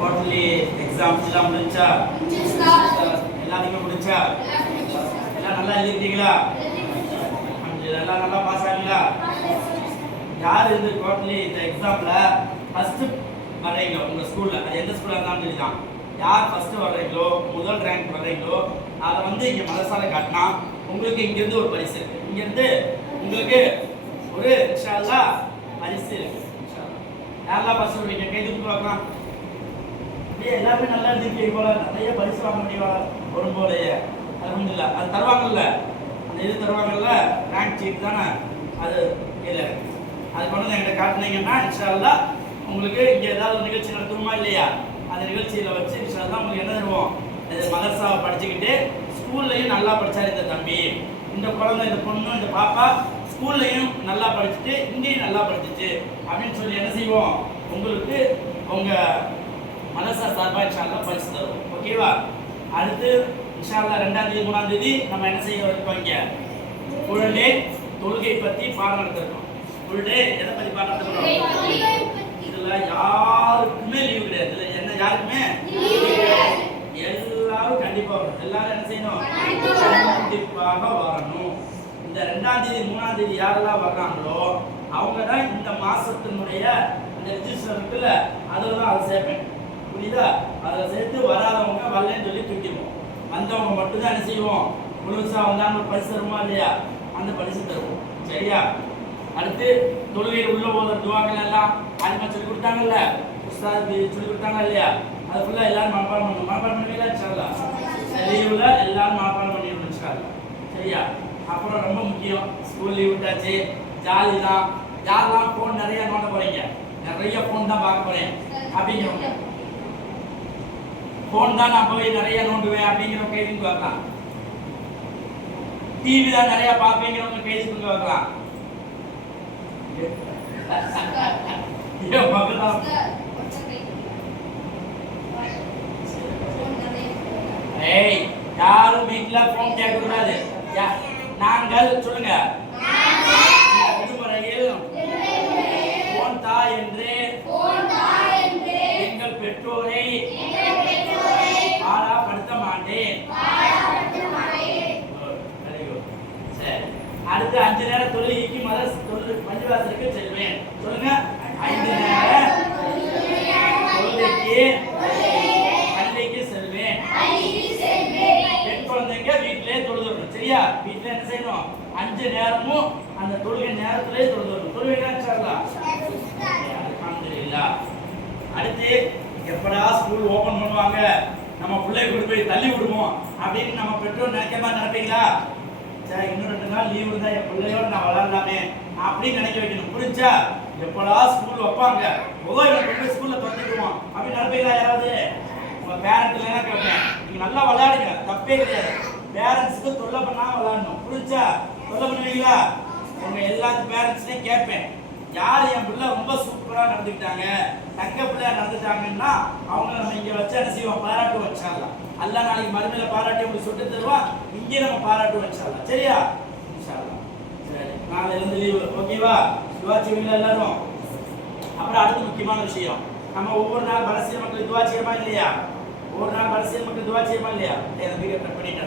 Quarterly exams எல்லாம் முடிஞ்சா எல்லாத்துக்குமே முடிஞ்சா எல்லாம் நல்லா எழுதிருக்கீங்களா? எல்லாம் நல்லா பாஸ் ஆகீங்களா? யார் இந்த குவார்டர்லி இந்த எக்ஸாம்ல ஃபர்ஸ்ட் வர்றீங்களோ உங்க ஸ்கூல்ல, அது எந்த ஸ்கூல்ல இருந்தாலும் சரிதான், யார் ஃபர்ஸ்ட் வர்றீங்களோ முதல் ரேங்க் வர்றீங்களோ அதை வந்து இங்க மதரசால காட்டினா உங்களுக்கு இங்கிருந்து ஒரு பரிசு இருக்கு. இங்கிருந்து உங்களுக்கு ஒரு இன்ஷா அல்லாஹ் பரிசு இருக்கு. யாரெல்லாம் பரிசு வருவீங்க? கை தூக்கி பார்க்கலாம். எல்லாருமே நல்லா எழுதிருக்கீங்க போல, நிறைய பரிசு வாங்க முடியும் வரும் போலயே. அல்ஹம்துலில்லாஹ். அது தருவாங்கல்ல, அந்த இது தருவாங்கல்ல, ரேங்க் சீட் தானே, அது இல்லை, அது கொண்டு வந்து என்கிட்ட காட்டினீங்கன்னா இன்ஷா அல்லாஹ் உங்களுக்கு இங்கே ஏதாவது ஒரு நிகழ்ச்சி நடத்துவோமா இல்லையா, அந்த நிகழ்ச்சியில் வச்சு இன்ஷா அல்லாஹ் உங்களுக்கு என்ன தருவோம், மதரசாவை படிச்சுக்கிட்டு ஸ்கூல்லையும் நல்லா படித்தார் இந்த தம்பி, இந்த குழந்தை, இந்த பொண்ணு, இந்த பாப்பா ஸ்கூல்லையும் நல்லா படிச்சுட்டு இங்கேயும் நல்லா படிச்சிச்சு அப்படின்னு சொல்லி என்ன செய்வோம், உங்களுக்கு உங்கள் மதரசா சார்பாக இன்ஷா அல்லாஹ் பரிசு தருவோம். ஓகேவா? அடுத்து இன்ஷா அல்லாஹ் 2ஆம் தேதி 3ஆம் தேதி நம்ம என்ன செய்ய இருக்கோம், இங்கே ஃபுல் டே தொழுகை பற்றி பாடம் நடத்திருக்கோம். ஃபுல் டே எதை பற்றி பாடம் நடத்திருக்கோம்? இதில் யாருக்குமே லீவு கிடையாது. இதில் என்ன யாருக்குமே எல்லாரும் கண்டிப்பாக வரணும். எல்லாரும் என்ன செய்யணும்? கண்டிப்பாக வரணும். இந்த 2ஆம் தேதி 3ஆம் தேதி யாரெல்லாம் வர்றாங்களோ அவங்க தான் இந்த மாசத்தினுடைய அந்த ரெஜிஸ்டர் இருக்குல்ல, அதில் தான் அதை சேர்ப்பேன். புரியுதா? அதில் சேர்த்து வராதவங்க வரலன்னு சொல்லி தூக்கிடுவோம். வந்தவங்க மட்டும்தான் என்ன செய்வோம், முழுசா வந்தாங்க பரிசு தருமா இல்லையா, அந்த பரிசு தருவோம். சரியா? அடுத்து தொழுகையில் உள்ள போகிற துவாக்கள் எல்லாம் ஆலிமா சொல்லி கொடுத்தாங்கல்ல, உஸ்தாது சொல்லி கொடுத்தாங்க இல்லையா, அது ஃபுல்லாக எல்லாரும் மனப்பாடம் பண்ணணும். மனப்பாடம் பண்ணுவீங்களா? இன்ஷா அல்லாஹ் லீவில் எல்லாரும் மனப்பாடம் பண்ணிடணும். இன்ஷா அல்லாஹ். சரியா? அப்புறம் ரொம்ப முக்கியம், ஸ்கூல் லீவ் விட்டாச்சு, ஜாலி தான். யாரெல்லாம் ஃபோன் நிறைய நோண்ட போறீங்க, நிறைய ஃபோன் தான் பார்க்க போறேன் அப்படிங்கிறவங்க, ஃபோன் தான் நான் போய் நிறைய நோண்டுவேன் அப்படிங்கிறவங்க கைதுக்கு வரலாம். டிவி தான் நிறைய பார்ப்பீங்கிறவங்க கைதுக்கு வரலாம். யாரும் வீட்டுல போன் கேட்க கூடாது. நாங்கள் சொல்லுங்க, விடுமுறையில் போன் தா என்று எங்கள் பெற்றோரை பாடாப்படுத்த மாட்டேன். அடுத்து 5 நேர தொழுகைக்கு பள்ளிவாசலுக்கு செல்வேன். சொல்லுங்க, 5 நேர தொழுகைக்கு பள்ளிக்கு செல்வேன். பெண் குழந்தைங்க வீட்டிலே தொழுதுறணும். சரியா? வீட்டில் என்ன செய்யணும், 5 நேரமும் அந்த தொழுகை நேரத்திலே தொழுதுறணும். தொழுகைலாம் இன்ஷா அல்லாஹ். அல்ஹம்துலில்லாஹ். அடுத்து எப்படா ஸ்கூல் ஓபன் பண்ணுவாங்க, நம்ம பிள்ளைய கொண்டு போய் தள்ளி விடுவோம் அப்படின்னு நம்ம பெற்றோர் நினைப்பீங்களா? சரி, இன்னும் 2 நாள் லீவு இருந்தா என் பிள்ளையோட நான் வளரலாமே அப்படின்னு நினைக்க வைக்கணும். புரிஞ்சா? எப்படா ஸ்கூல் வைப்பாங்க, போய் ஸ்கூல்ல தொடங்கிடுவோம் அப்படின்னு நினைப்பீங்களா? யாராவது உங்க பேரண்ட் இல்லைன்னா கேட்பேன், நீங்க நல்லா விளையாடுங்க, தப்பே கிடையாது. பேரண்ட்ஸுக்கு தொல்லை பண்ணாம விளையாடணும். புரிஞ்சா? தொல்லை பண்ணுவீங்களா? உங்க எல்லாத்து பேரண்ட்ஸ்லையும் கேட்பேன், யார் என் பிள்ளை ரொம்ப சூப்பரா நடந்துக்கிட்டாங்க, தக்க பிள்ளையா நடந்துட்டாங்கன்னா அவங்க நம்ம இங்க வச்சு என்ன செய்வோம், பாராட்டு வச்சாலாம். அல்ல நாளைக்கு மறுமையில பாராட்டி உங்களுக்கு சுட்டு தருவான், இங்கே நம்ம பாராட்டு வச்சாலாம். சரியா? இன்ஷாஅல்லாஹ். சரி, நாளை இருந்து லீவு. ஓகேவா? துவா செய்வீங்களா எல்லாரும்? அப்புறம் அடுத்த முக்கியமான விஷயம், நம்ம ஒவ்வொரு நாள் பலசீன மக்கள் துவா செய்யமா இல்லையா? ஒவ்வொரு நாள் பலசீன மக்கள் துவா செய்யமா இல்லையா? அதை கட் பண்ணிட்டு